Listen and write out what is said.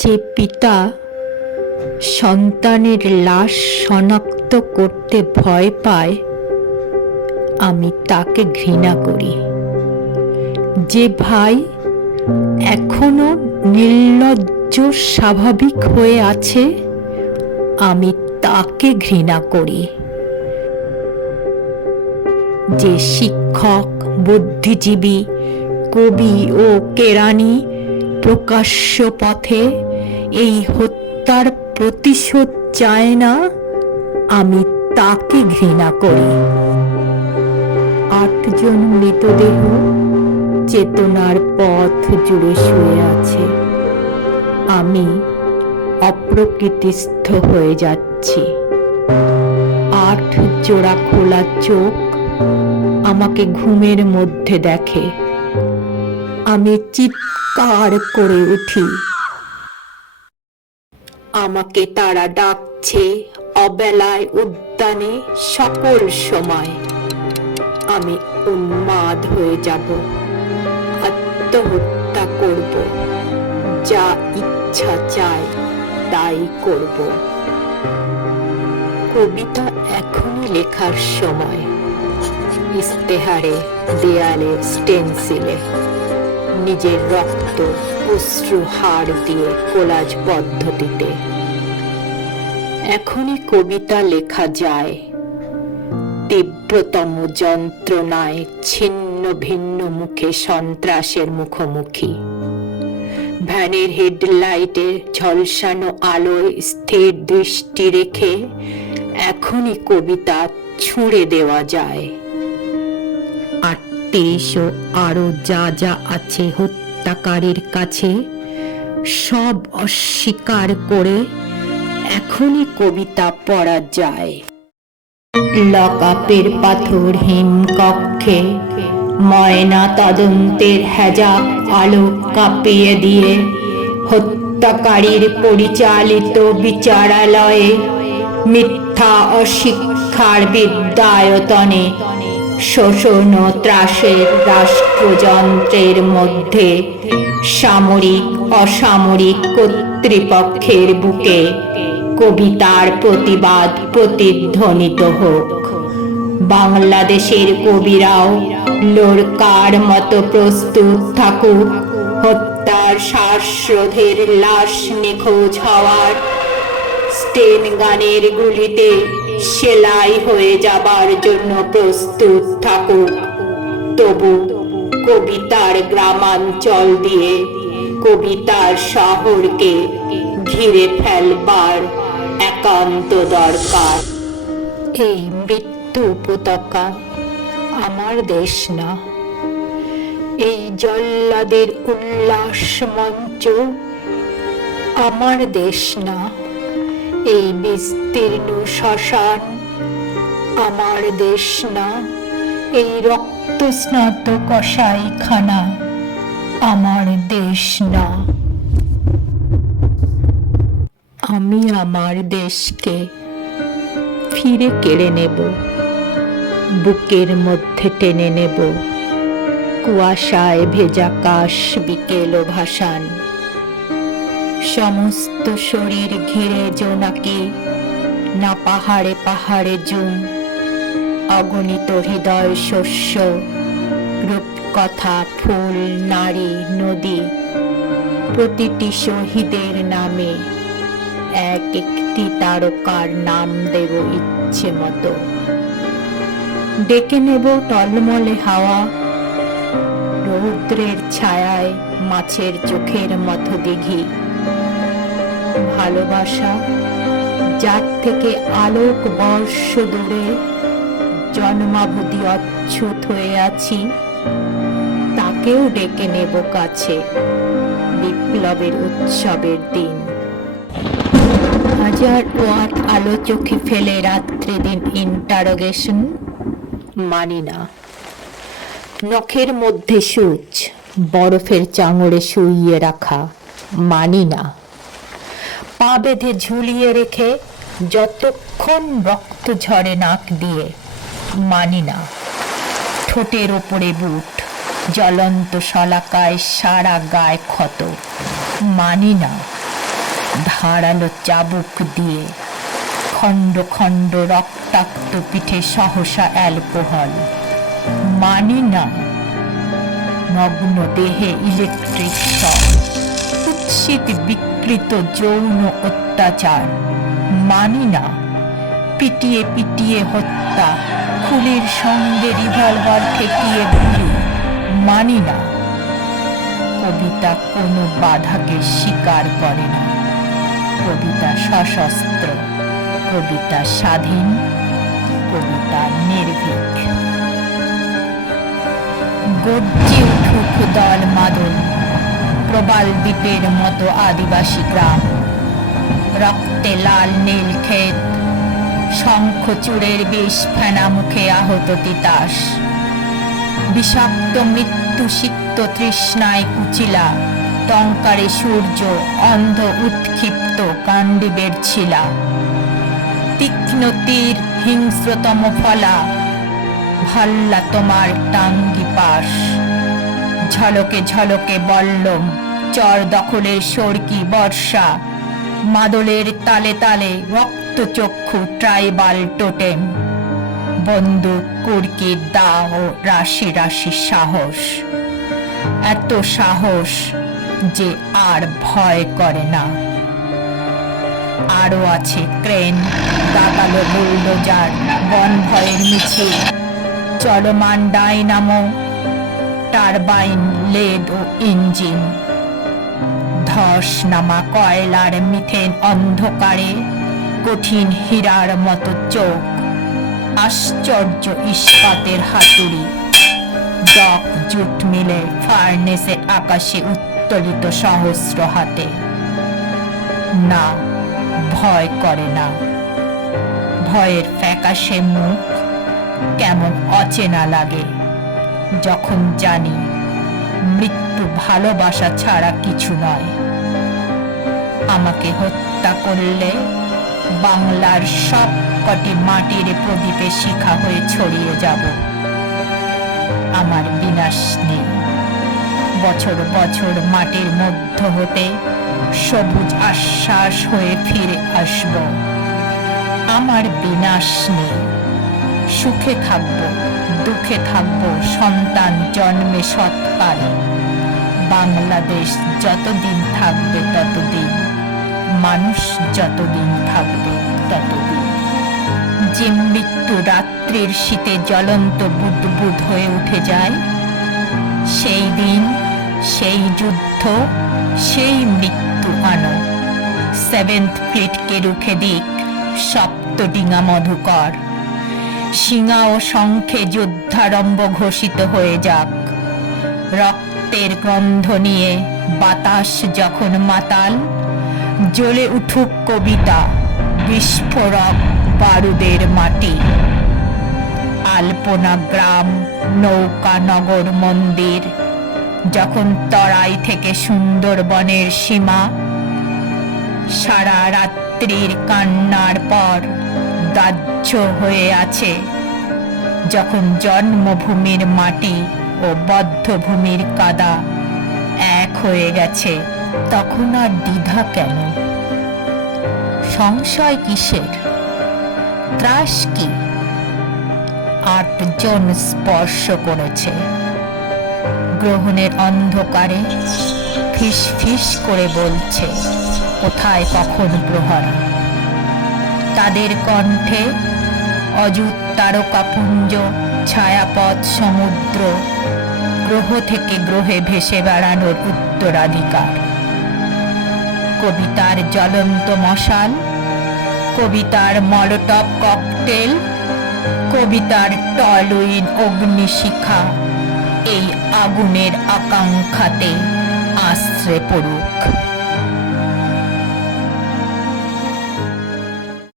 যে পিতা সন্তানের লাশ শনাক্ত করতে ভয় পায়, আমি তাকে ঘৃণা করি। যে ভাই এখনো নির্লজ্জ স্বাভাবিক হয়ে আছে, আমি তাকে ঘৃণা করি। যে শিক্ষক, বুদ্ধিজীবী, কবি ও কেরানি প্রকাশ্য পথে এই হত্যার প্রতিশোধ চায় না, আমি তাকে ঘৃণা করি। 8 জন মৃতদেহ চেতনার পথ জুড়ে শুয়ে আছে। আমি অপ্রকৃতিস্থ হয়ে যাচ্ছি। 8 জোড়া খোলা চোখ আমাকে ঘুমের মধ্যে দেখে। আমি চিৎকার করে উঠি। আমাকে তারা ডাকছে অবেলায়, উদ্যানে, সকল সময়। আমি উন্মাদ হয়ে যাব, আত্মহত্যা করব, যা ইচ্ছা চায় তাই করব। কবিতা এখনই লেখার সময়। ইস্তেহারে, দেয়ালে, স্টেনসিলে, নিজের রক্ত, অশ্রু, হাড় দিয়ে কোলাজ পদ্ধতিতে। এখনই কবিতা লেখা যায়। তীব্রতম যন্ত্রণায় ছিন্ন ভিন্ন মুখে সন্ত্রাসের মুখোমুখি। ভ্যানের হেডলাইটে ঝলসানো আলোয় স্থির দৃষ্টি রেখে এখনই কবিতা ছুঁড়ে দেওয়া যায়। 38 ও আরো যা যা আছে হত্যাকারীর কাছে, সব অস্বীকার করে এখনই কবিতা পড়া যায়। লকআপের পাথরহীন কক্ষে ময়না তদন্তের হেজা আলো কাঁপিয়ে দিয়ে হত্যাকারীর পরিচালিত বিচারালয়ে, মিথ্যা অশিক্ষার বিদ্যায়তনে, শোষণ ও ত্রাসের রাষ্ট্রযন্ত্রের মধ্যে সামরিক অসামরিক কর্তৃপক্ষের বুকে কবিতার প্রতিবাদ প্রতিধ্বনিত হোক। বাংলাদেশের কবিরাও লোরকার মতো প্রস্তুত থাকুক হত্যার শ্বাসরোধের লাশ নিখোঁজ হওয়ার, স্টেন গানের গুলিতে সেলাই হয়ে যাবার জন্য প্রস্তুত থাকুক। তবু কবিতার গ্রামাঞ্চল দিয়ে কবিতার শহরকে ঘিরে ফেলবার একান্ত দরকার। এই মৃত্যু উপত্যকা আমার দেশ না। এই জল্লাদের উল্লাস মঞ্চ আমার দেশ না। এই বিস্তীর্ণ শ্মশান আমার দেশ না। এই রক্তস্নাত কসাইখানা আমার দেশ না। আমি আমার দেশকে ফিরে কেড়ে নেব, বুকের মধ্যে টেনে নেব। কুয়াশায় ভেজা কাশ বিকেল ও ভাসান, সমস্ত শরীর ঘিরে জোনাকি, না পাহাড়ে পাহাড়ে জুম। অগণিত হৃদয় শস্য, রূপকথা, ফুল, নারী, নদী, প্রতিটি শহীদের নামে এক একটি তারকার নাম দেব ইচ্ছে মতো। ডেকে নেব টলমলে হাওয়া, রৌদ্রের ছায়ায় মাছের চোখের মতো দিঘি। ভালোবাসা, যার থেকে আলোক বর্ষ দূরে জন্মাবধি অচ্ছুত হয়ে আছি, তাকেও ডেকে নেব কাছে বিপ্লবের উৎসবের দিন। 1000 ওয়াট আলো চোখে ফেলে রাত্রি দিন ইন্টারোগেশন মানি না। নখের মধ্যে সূচ, বরফের চাঙড়ে শুইয়ে রাখা মানি না। পা বেঁধে ঝুলিয়ে রেখে যতক্ষণ রক্ত ঝরে নাক দিয়ে মানি না। ঠোঁটের ওপরে বুট, জ্বলন্ত শলাকায় সারা গায়ে ক্ষত মানি না। ধারালো চাবুক দিয়ে খণ্ড খণ্ড রক্তাক্ত পিঠে সহসা অ্যালকোহল। মানি না। নগ্ন দেহে ইলেকট্রিক শক, কুৎসিত বিকৃত যৌন অত্যাচার। মানি না। পিটিয়ে পিটিয়ে হত্যা, খুলির সঙ্গে রিভলভার ঠেকিয়ে গুলি। মানি না। কবিতা কোনো বাধাকে স্বীকার করে না। কবিতা সশস্ত্র, কবিতা স্বাধীন, কবিতা নির্ভীক। গর্জে উঠুক দল মাদল, প্রবাল দ্বীপের মতো আদিবাসী গ্রাম। রক্তে লাল নীল ক্ষেত, শঙ্খচূড়ের বিষ ফেনা মুখে আহত তিতাস। বিষাক্ত মৃত্যু সিক্ত তৃষ্ণায় কুচিলা, টঙ্কারে সূর্য, অন্ধ উৎক্ষিপ্ত কাণ্ডিবের ছিলা। তীক্ষ্ণ তীর, হিংস্রতম ফলা, ভাল্লা তোমার টাঙ্গি পাশ। ঝলকে ঝলকে বল্লম, চর দখলের সরকি বর্ষা। মাদলের তালে তালে রক্তচক্ষু ট্রাইবাল টোটেম। বন্দুক, কুড়কি, দাও, রাশি রাশি সাহস। এত সাহস যে আর ভয় করে না। আরো আছে ক্রেন, দাঁতালো বুলডোজার, বন ভয়ের মিছিল, চলমান ডাইনামো, টারবাইন, লেদ ও ইঞ্জিন। ধস নামা কয়লার মিথেন অন্ধকারে, কঠিন হীরার মতো চোখ। আশ্চর্য ইস্পাতের হাতুড়ি, ডক জুট মিলে ফার্নেসের আকাশে উত্তোলিত সহস্র হাতে। না, ভয় করে না। ভয়ের ফ্যাকাশে মুখ কেমন অচেনা লাগে যখন জানি মৃত্যু ভালোবাসা ছাড়া কিছু নয়। আমাকে হত্যা করলে বাংলার সব কটি মাটির প্রদীপে শিখা হয়ে ছড়িয়ে যাব। আমার বিনাশ নেই। বছর বছর মাটির মধ্য হতে সবুজ আশ্বাস হয়ে ফিরে আসব। আমার বিনাশ নেই। সুখে থাকব, দুঃখে থাকব, সন্তান জন্মে সৎকারে। বাংলাদেশ যতদিন থাকবে ততদিন, মানুষ যতদিন থাকবে ততদিন। যে মৃত্যু রাত্রির শীতে জ্বলন্ত বুদবুদ হয়ে উঠে যায়, সেই দিন, সেই যুদ্ধ, সেই মৃত্যু আনো। 7th ফ্লিটকে রুখে দিক সপ্তডিঙা মধুকর। শিঙা ও শঙ্খে যুদ্ধারম্ভ ঘোষিত হয়ে যাক। রক্তের গন্ধ নিয়ে বাতাস যখন মাতাল, জ্বলে উঠুক কবিতা, বিস্ফোরক বারুদের মাটি। আলপনা গ্রাম, নৌকা নগর, মন্দির যখন তরাই থেকে সুন্দরবনের সীমা। সারা রাত্রির কান্নার পর দাহ্য হয়ে আছে, যখন জন্মভূমির মাটি ও বদ্ধভূমির কাদা এক হয়ে গেছে, তখন আর দ্বিধা কেন? সংশয় কিসের? ত্রাস কি? 8 জন স্পর্শ করেছে। গ্রহণের অন্ধকারে ফিস ফিস করে বলছে, কোথায় কখন প্রহরা। তাদের কণ্ঠে অযুত তারকাপুঞ্জ, ছায়াপথ সমুদ্র, গ্রহ থেকে গ্রহে ভেসে বেড়ানোর উত্তরাধিকার। কবিতার জ্বলন্ত মশাল, কবিতার মলটভ ককটেল, কবিতার টলউইন অগ্নিশিখা এই আগুনের আকাঙ্ক্ষাতে আশ্রে পড়ুক।